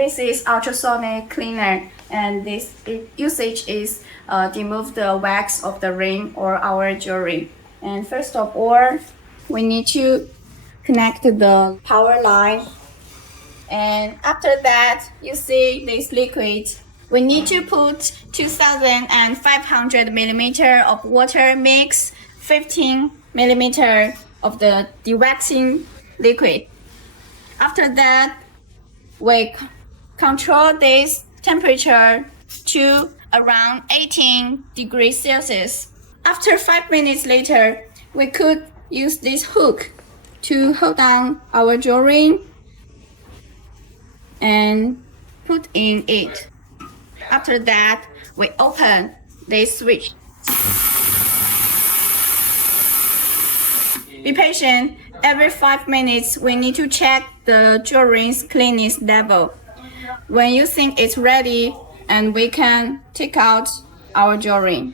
This is ultrasonic cleaner, and this usage is remove the wax of the ring or our jewelry. And first of all, we need to connect the power line. And after that, you see this liquid. We need to put 2,500 millimeter of water mix 15 millimeter of the dewaxing liquid. After that, we control this temperature to around 18 degrees Celsius. After 5 minutes later, we could use this hook to hold down our jewelry and put in it. After that, we open this switch. Be patient. Every 5 minutes, we need to check the jewelry's cleanness level. When you think it's ready, and we can take out our jewelry.